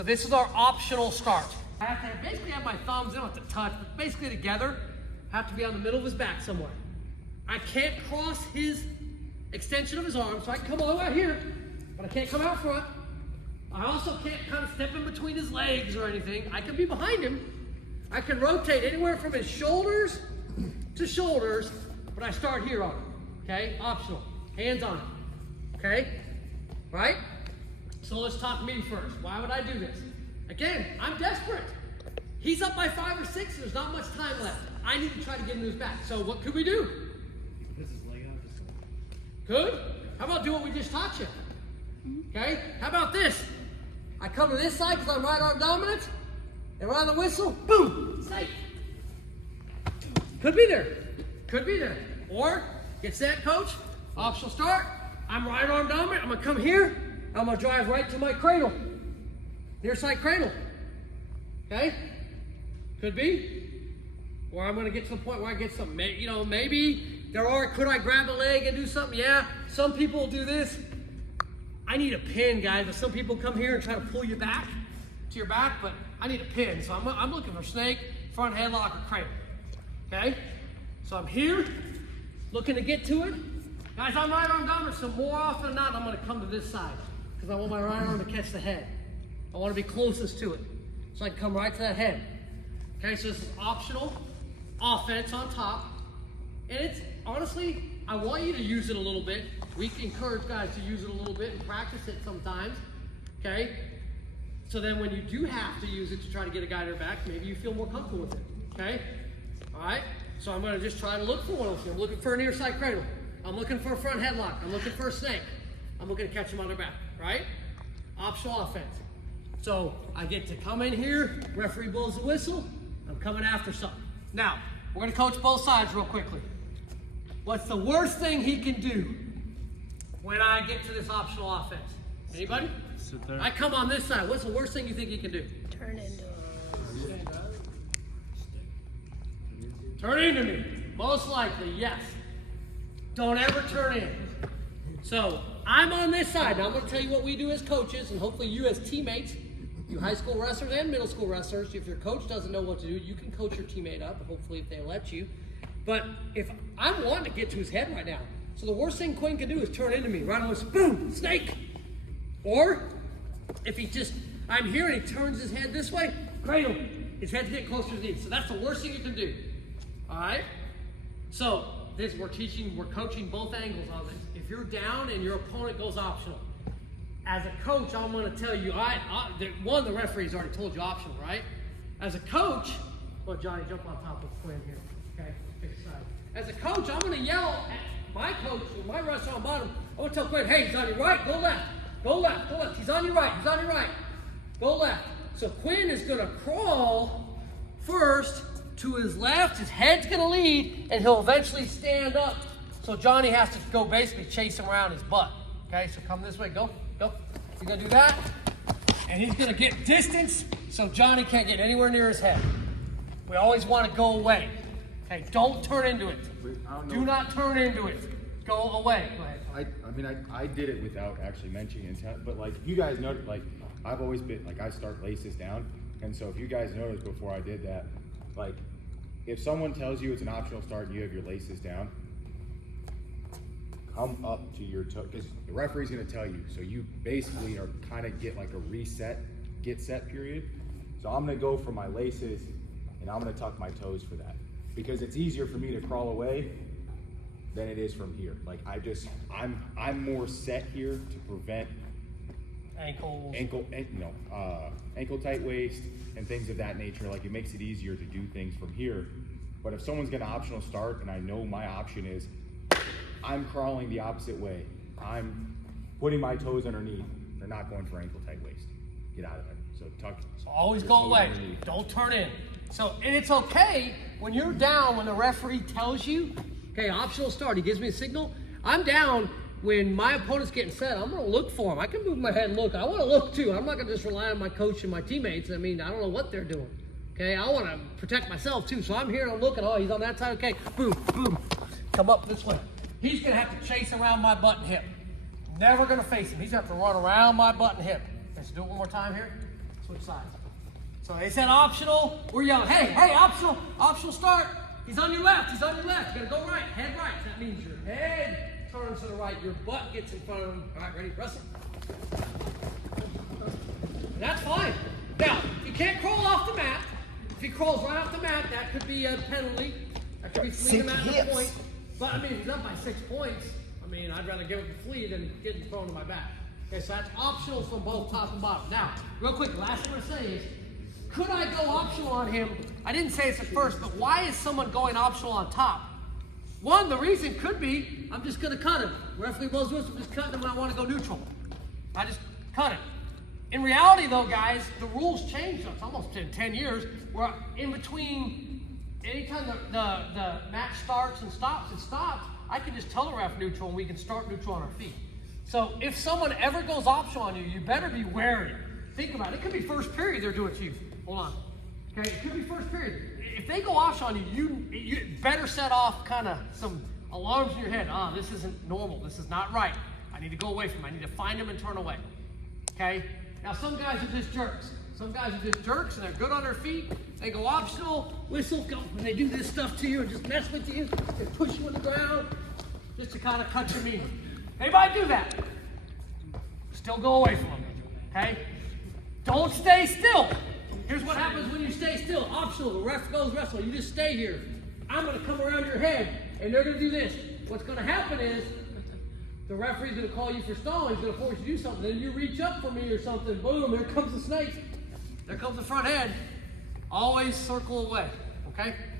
This is our optional start. I have to basically have my thumbs, I don't have to touch, but basically together, have to be on the middle of his back somewhere. I can't cross his extension of his arm, so I can come all the way out here, but I can't come out front. I also can't kind of step in between his legs or anything. I can be behind him. I can rotate anywhere from his shoulders to shoulders, but I start here on him, okay? Optional, hands on him, okay? Right? So let's talk me first. Why would I do this? Again, I'm desperate. He's up by 5 or 6. There's not much time left. I need to try to get into his back. So what could we do? Good. How about do what we just taught you? Okay. How about this? I come to this side because I'm right arm dominant. And right on the whistle, boom, safe. Could be there. Could be there. Or, get set, coach. Optional start. I'm right arm dominant. I'm going to come here. I'm going to drive right to my cradle. Near side cradle. Okay? Could be. Or I'm going to get to the point where I get some, you know, maybe there are, could I grab a leg and do something? Yeah. Some people will do this. I need a pin, guys. But some people come here and try to pull you back to your back, but I need a pin. So I'm looking for snake, front headlock, or cradle. Okay? So I'm here, looking to get to it. Guys, I'm right arm dominant, so more often than not, I'm going to come to this side because I want my right arm to catch the head. I want to be closest to it, so I can come right to that head. Okay, so this is optional offense on top. And it's, honestly, I want you to use it a little bit. We encourage guys to use it a little bit and practice it sometimes, okay? So then when you do have to use it to try to get a guy to their back, maybe you feel more comfortable with it, okay? All right, so I'm gonna just try to look for one of them. I'm looking for a near side cradle. I'm looking for a front headlock. I'm looking for a snake. I'm looking to catch them on their back, right? Optional offense. So I get to come in here, referee blows the whistle, I'm coming after something. Now, we're gonna coach both sides real quickly. What's the worst thing he can do when I get to this optional offense? Anybody? Sit there. I come on this side. What's the worst thing you think he can do? Turn into Turn into me. Most likely, yes. Don't ever turn in. So I'm on this side. Now I'm going to tell you what we do as coaches, and hopefully you as teammates, you high school wrestlers and middle school wrestlers, if your coach doesn't know what to do, you can coach your teammate up, hopefully if they let you. But if I'm wanting to get to his head right now, so the worst thing Quinn can do is turn into me. Right on this, boom, snake. Or if he just, I'm here and he turns his head this way, cradle. His head's getting closer to the knee. So that's the worst thing you can do. All right? So this, we're coaching both angles on this. If you're down and your opponent goes optional, as a coach, I'm going to tell you, one of the referees already told you optional, right? As a coach, well, Johnny, jump on top of Quinn here. Okay, pick a side. As a coach, I'm going to yell at my coach, my wrestler on bottom. I'm going to tell Quinn, hey, he's on your right, go left. Go left, go left. He's on your right, he's on your right. Go left. So Quinn is going to crawl first to his left. His head's going to lead, and he'll eventually stand up. So Johnny has to go basically chase him around his butt. Okay, so come this way, go, go. He's going to do that, and he's going to get distance so Johnny can't get anywhere near his head. We always want to go away. Okay, don't turn into it. Do not turn into it. Go away. Go ahead. I did it without actually mentioning intent, but like you guys know, like I've always been like I start laces down, and so if you guys noticed before I did that, like if someone tells you it's an optional start and you have your laces down, come up to your toe because the referee's going to tell you. So you basically are kind of get like a get set period. So I'm going to go for my laces and I'm going to tuck my toes for that because it's easier for me to crawl away than it is from here. Like I'm more set here to prevent ankle tight waist and things of that nature. Like it makes it easier to do things from here. But if someone's got an optional start and I know my option is I'm crawling the opposite way, I'm putting my toes underneath, they're not going for ankle tight waist. Get out of there. So tuck. So always go away. Underneath. Don't turn in. So, and it's okay when you're down when the referee tells you, okay, optional start, he gives me a signal. I'm down when my opponent's getting set. I'm going to look for him. I can move my head and look. I want to look too. I'm not going to just rely on my coach and my teammates. I mean, I don't know what they're doing. Okay, I want to protect myself too. So I'm here and I'm looking. Oh, he's on that side. Okay, boom, boom. Come up this way. He's going to have to chase around my butt and hip. Never going to face him. He's going to have to run around my butt and hip. Let's do it one more time here. So switch sides. So they said optional, we're yelling, hey, optional start. He's on your left, he's on your left. You gotta go right, head right. That means your head turns to the right, your butt gets in front of him. All right, ready, wrestle. And that's fine. Now, he can't crawl off the mat. If he crawls right off the mat, that could be a penalty. That could be fleeing him at the point. But I mean, if he's up by 6 points, I mean, I'd rather give it to flea than getting thrown to my back. Okay, so that's optional from both top and bottom. Now, real quick, last thing I'm gonna say is, could I go optional on him? I didn't say it's at first, but why is someone going optional on top? One, the reason could be, I'm just gonna cut him. Referee blows whistle, I'm just cutting him when I wanna go neutral. I just cut him. In reality though, guys, the rules changed. It's almost been 10 years, where in between, anytime the match starts and stops, I can just tell the ref neutral and we can start neutral on our feet. So if someone ever goes optional on you, you better be wary. Think about it. It could be first period they're doing it to you. Hold on. Okay, it could be first period. If they go optional on you, you better set off kind of some alarms in your head. This isn't normal. This is not right. I need to go away from him. I need to find him and turn away. Okay? Now some guys are just jerks. Some guys are just jerks and they're good on their feet. They go optional, whistle, go, and they do this stuff to you and just mess with you. They push you on the ground just to kind of cut your meaning. Anybody do that? Still go away from them. Okay? Don't stay still. Here's what happens when you stay still. Optional, the ref goes wrestle. You just stay here. I'm going to come around your head, and they're going to do this. What's going to happen is the referee's going to call you for stalling. He's going to force you to do something. Then you reach up for me or something. Boom, here comes the snake. There comes the front head. Always circle away. Okay?